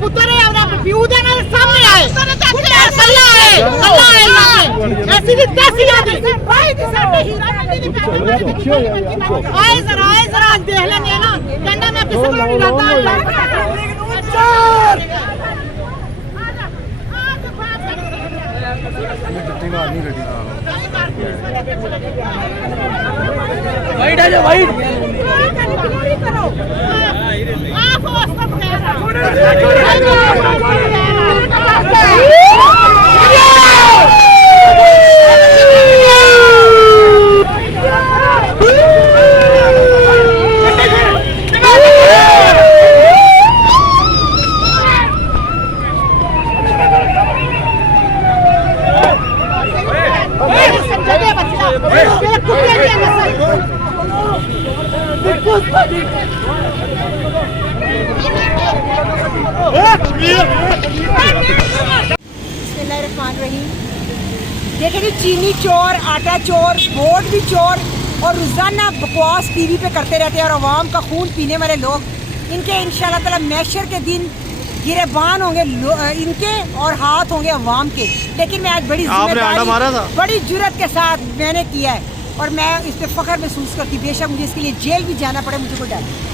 पुत्र है और प्यू दे ना सामने आए कल्ला है ऐसी की तैसी आदि भाई दी साडे हीरा मंडी दी आए जरा देख लेने ना कहना मैं किसी को नहीं रहता वाइट आ जा वाइट करो आप वास्ता देखिए जी, चीनी चोर, आटा चोर, वोट भी चोर और रोज़ाना बकवास टीवी पे करते रहते हैं और आवाम का खून पीने वाले लोग इनके इंशाल्लाह ताला मैशर के दिन गिरेबान होंगे इनके और हाथ होंगे अवाम के। लेकिन मैं आज बड़ी बड़ी जुर्रत के साथ मैंने किया है और मैं इस पर फ़ख्र महसूस करती, बेशक मुझे इसके लिए जेल भी जाना पड़े, मुझे कोई डर नहीं।